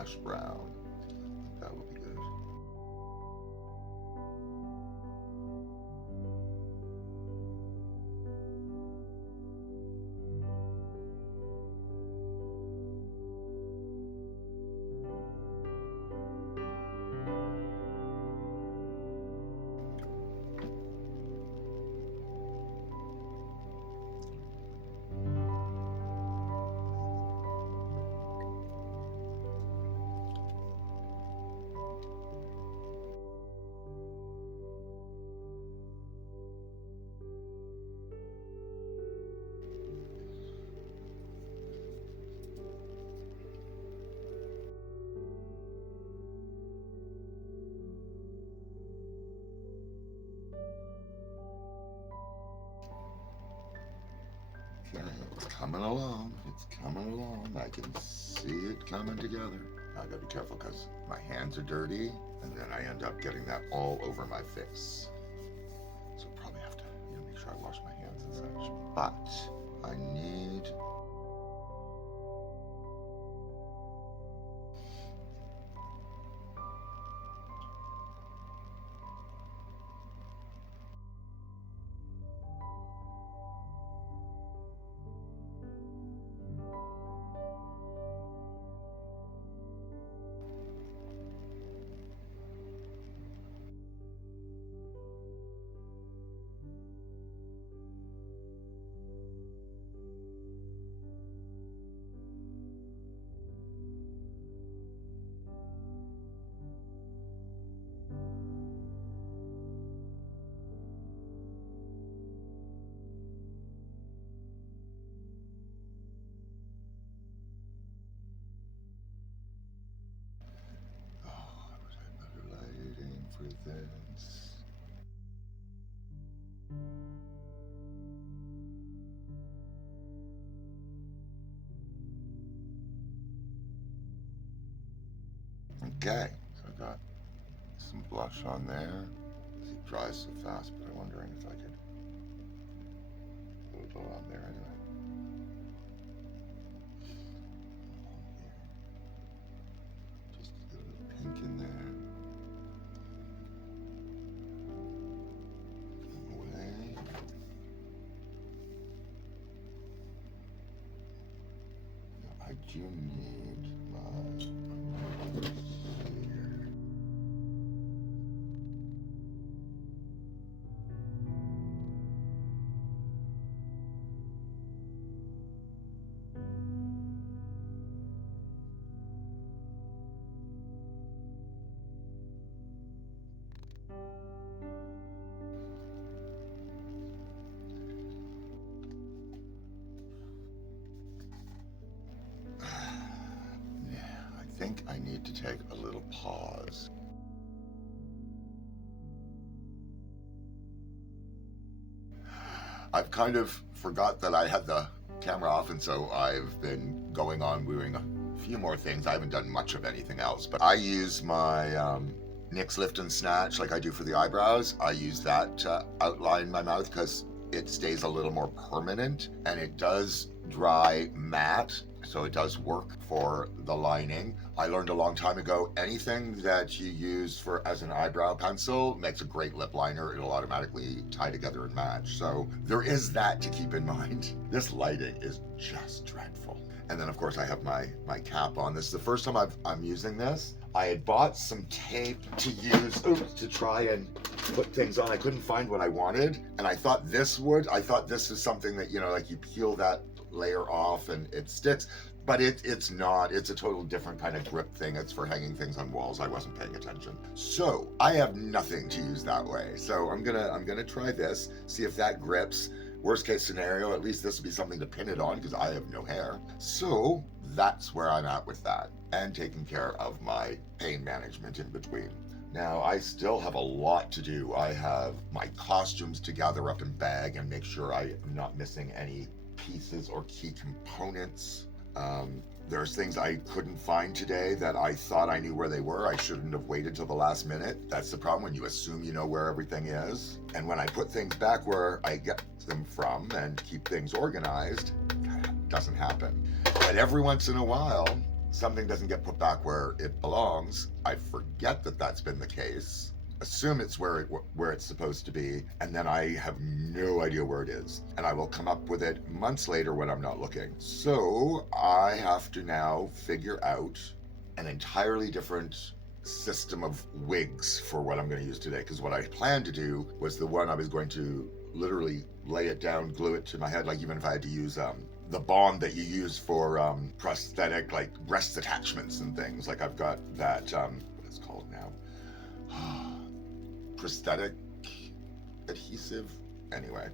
ash brown. That will be good. Okay, it's coming along. It's coming along. I can see it coming together. Now I gotta be careful because my hands are dirty and then I end up getting that all over my face. So probably have to make sure I wash my hands and such. But I need for this. Okay, so I got some blush on there. It dries so fast, but I'm wondering if I could put a little on there anyway. Just a little pink in there. I do need my here. I think I need to take a little pause. I've kind of forgot that I had the camera off, and so I've been going on doing a few more things. I haven't done much of anything else, but I use my NYX Lift and Snatch like I do for the eyebrows. I use that to outline my mouth because it stays a little more permanent and it does dry matte. So it does work for the lining. I learned a long time ago, anything that you use as an eyebrow pencil makes a great lip liner. It'll automatically tie together and match. So there is that to keep in mind. This lighting is just dreadful. And then of course I have my cap on. This is the first time I'm using this. I had bought some tape to use to try and put things on. I couldn't find what I wanted. And I thought this is something that, like you peel that layer off and it sticks, but it's not. It's a total different kind of grip thing. It's for hanging things on walls. I wasn't paying attention. So I have nothing to use that way. So I'm gonna try this, see if that grips. Worst case scenario, at least this would be something to pin it on because I have no hair. So that's where I'm at with that, and taking care of my pain management in between. Now, I still have a lot to do. I have my costumes to gather up and bag and make sure I am not missing any pieces or key components. There's things I couldn't find today that I thought I knew where they were. I shouldn't have waited till the last minute. That's the problem when you assume you know where everything is. And when I put things back where I get them from and keep things organized, that doesn't happen. But every once in a while, something doesn't get put back where it belongs, I forget that that's been the case, assume it's where it's supposed to be, and then I have no idea where it is, and I will come up with it months later when I'm not looking. So I have to now figure out an entirely different system of wigs for what I'm going to use today, because what I planned to do was the one I was going to literally lay it down, glue it to my head, like even if I had to use the bond that you use for prosthetic, like breast attachments and things. Like I've got that, what it's called now, prosthetic adhesive, anyway.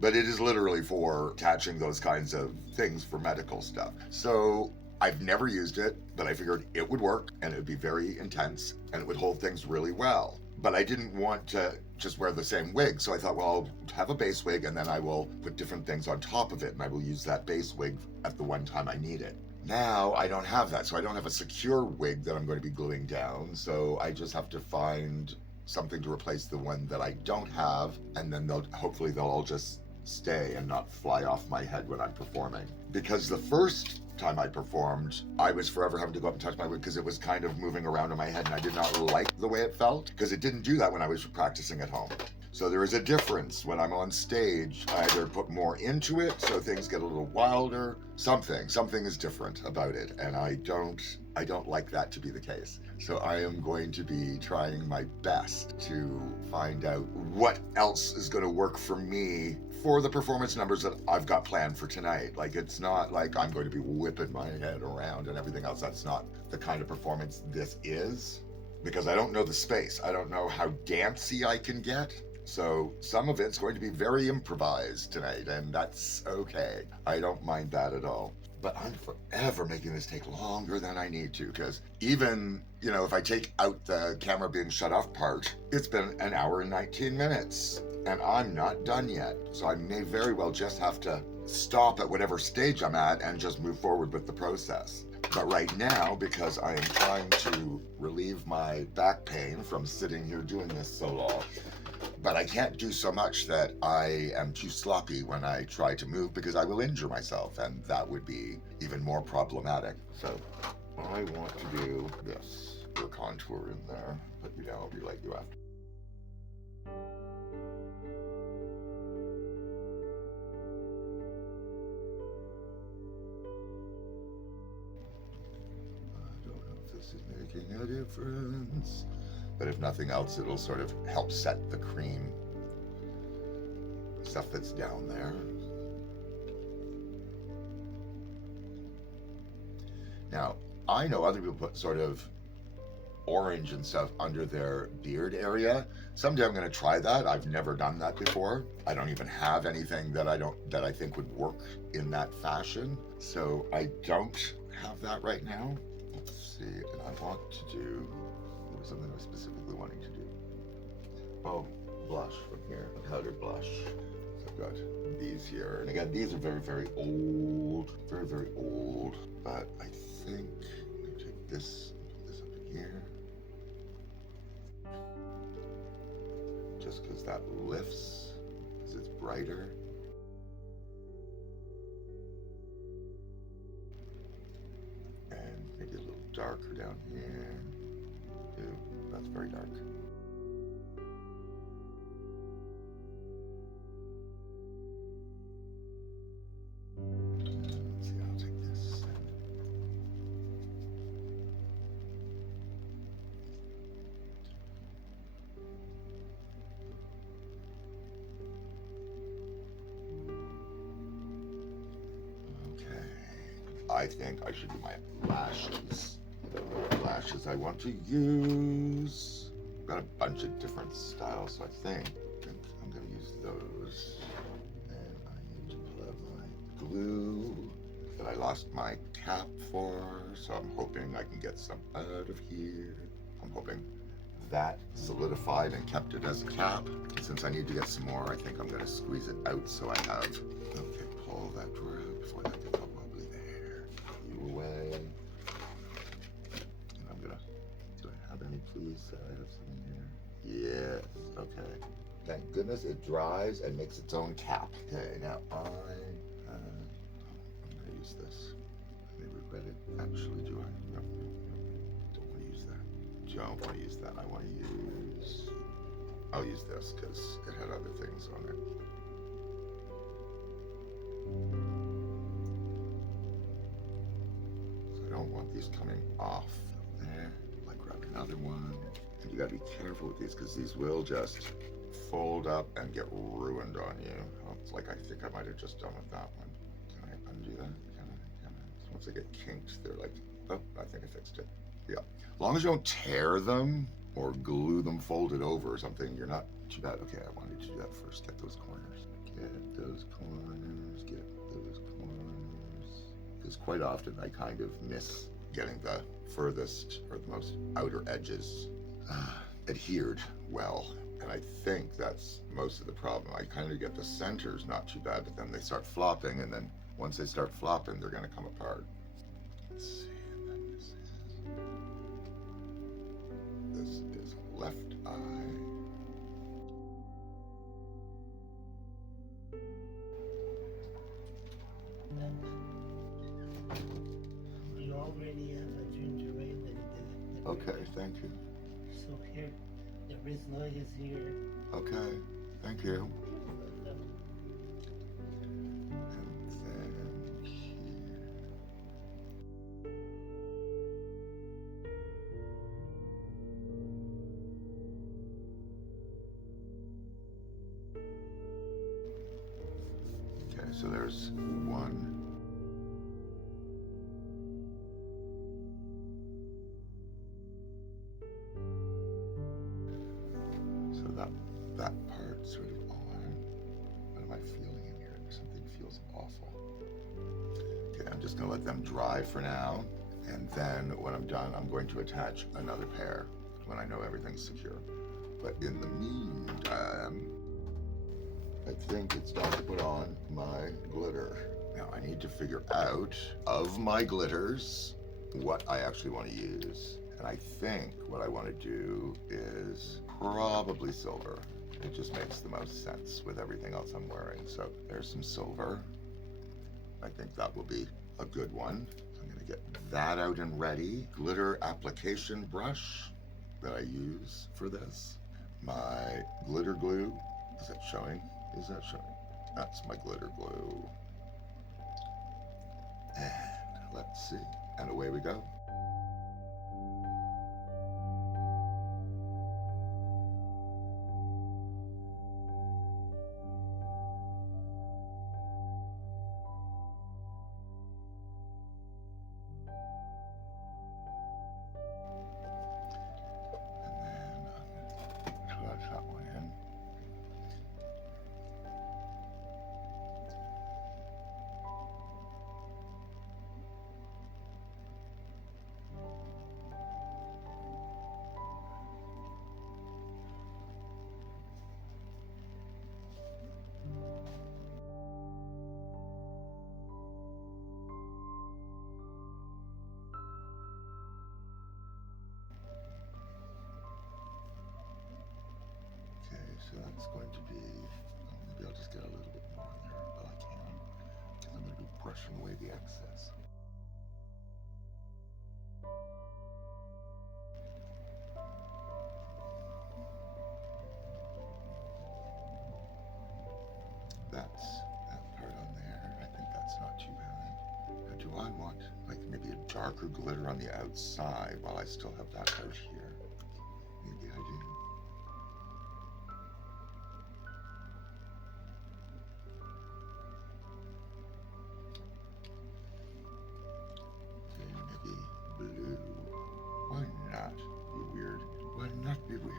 But it is literally for attaching those kinds of things for medical stuff. So I've never used it, but I figured it would work and it would be very intense and it would hold things really well. But I didn't want to just wear the same wig. So I thought, well, I'll have a base wig and then I will put different things on top of it and I will use that base wig at the one time I need it. Now I don't have that. So I don't have a secure wig that I'm going to be gluing down. So I just have to find something to replace the one that I don't have. And then hopefully they'll all just stay and not fly off my head when I'm performing. Because the first time I performed, I was forever having to go up and touch my wig because it was kind of moving around in my head and I did not like the way it felt because it didn't do that when I was practicing at home. So there is a difference when I'm on stage. I either put more into it so things get a little wilder. Something is different about it, and I don't like that to be the case. So I am going to be trying my best to find out what else is going to work for me for the performance numbers that I've got planned for tonight. Like, it's not like I'm going to be whipping my head around and everything else. That's not the kind of performance this is, because I don't know the space. I don't know how dancey I can get. So some of it's going to be very improvised tonight, and that's okay. I don't mind that at all. But I'm forever making this take longer than I need to, because even, if I take out the camera being shut off part, it's been an hour and 19 minutes, and I'm not done yet. So I may very well just have to stop at whatever stage I'm at and just move forward with the process. But right now, because I am trying to relieve my back pain from sitting here doing this so long, but I can't do so much that I am too sloppy when I try to move because I will injure myself, and that would be even more problematic. So I want to do this. Your contour in there. Put you down, I'll relight you after. I don't know if this is making a difference. But if nothing else, it'll sort of help set the cream stuff that's down there. Now, I know other people put sort of orange and stuff under their beard area. Someday I'm going to try that. I've never done that before. I don't even have anything that I think would work in that fashion. So I don't have that right now. Let's see. And I want to do something I was specifically wanting to do. Oh, blush from here, a powdered blush. So I've got these here. And again, these are very, very old. Very, very old. But I think I'm going to take this and put this up in here. Just because that lifts, because it's brighter. And maybe a little darker down here. Ew, that's very dark. Let's see, I'll take this. Okay. I think I should do my lashes. The lashes I want to use. I've got a bunch of different styles, so I think I'm going to use those. And I need to pull out my glue that I lost my cap for, so I'm hoping I can get some out of here. I'm hoping that solidified and kept it as a cap. Since I need to get some more, I think I'm going to squeeze it out so I have. Okay, pull that drawer out before that gets all wobbly there. You away. Please, I have some here. Yes, okay. Thank goodness it dries and makes its own cap. Okay, now I'm gonna use this. I may regret it. Actually, do I? don't want to use that. I want to use, I'll use this because it had other things on it. So I don't want these coming off there. Like grab another one. And you gotta be careful with these because these will just fold up and get ruined on you. Oh, it's like I think I might have just done with that one. Can I undo that? Can I? So once they get kinked, they're like, oh, I think I fixed it. Yeah. As long as you don't tear them or glue them folded over or something, you're not too bad. Okay, I wanted to do that first. Get those corners. Get those corners. Get those corners. Because quite often I kind of miss getting the furthest or the most outer edges adhered well. And I think that's most of the problem. I kind of get the centers not too bad, but then they start flopping, and then once they start flopping, they're going to come apart. Let's see, and then this is left eye. You already have a ginger ale with the Okay, thank you. So here, the Rizla is here. Okay, thank you. Okay, so there's one. So that part sort of on. What am I feeling in here? Something feels awful. Okay, I'm just gonna let them dry for now. And then when I'm done, I'm going to attach another pair when I know everything's secure. But in the meantime, I think it's time to put on my glitter. Now I need to figure out, of my glitters, what I actually want to use. And I think what I want to do is probably silver. It just makes the most sense with everything else I'm wearing. So there's some silver. I think that will be a good one. I'm gonna get that out and ready. Glitter application brush that I use for this. My glitter glue, is that showing? Is that showing? That's my glitter glue. And let's see, and away we go. That one in. Okay, so that's going to be, maybe I'll just get a little bit more in there while I can, because I'm going to be brushing away the excess. That's that part on there. I think that's not too bad. Now, do I want like maybe a darker glitter on the outside while I still have that out here? Maybe I do. Okay, maybe blue. Why not be weird? Why not be weird?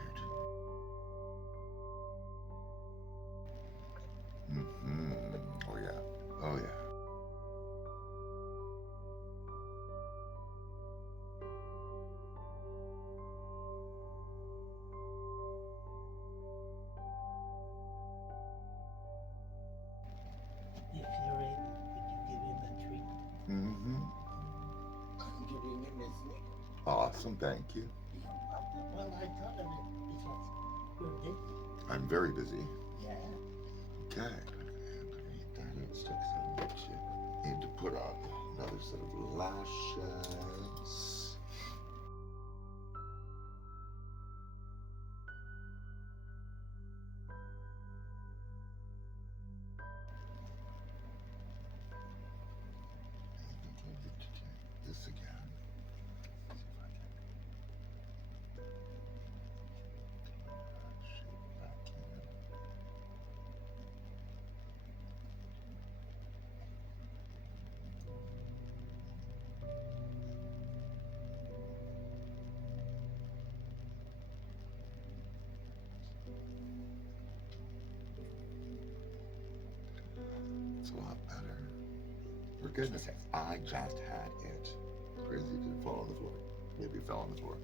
Oh yeah. Oh yeah. If you're able, could you give him a treat? I'm giving him his nickel. Awesome, thank you. Well, I thought of it because you're busy. I'm very busy. Yeah. Okay. I'm gonna eat that out still because I need to put on another set of lashes. goodness sakes, I just had it. Crazy it didn't fall on the floor. Maybe it fell on the floor.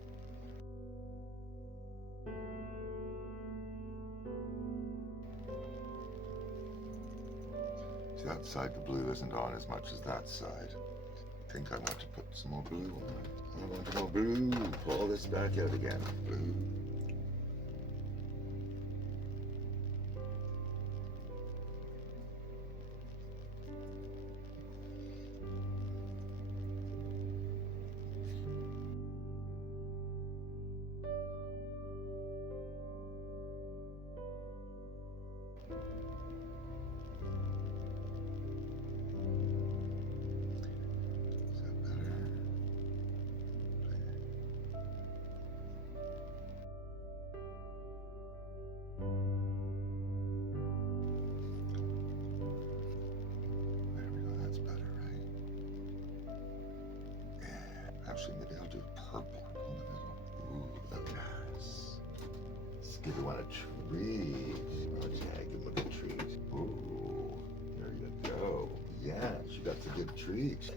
See, that side, the blue isn't on as much as that side. I think I want to put some more blue on. I want more blue. Pull this back out again. Blue. Actually, maybe I'll do purple in the middle. Ooh, look at this. Let's give you one a treat. Oh, yeah, give him a good treat. Ooh, there you go. Yes, you got the good treat.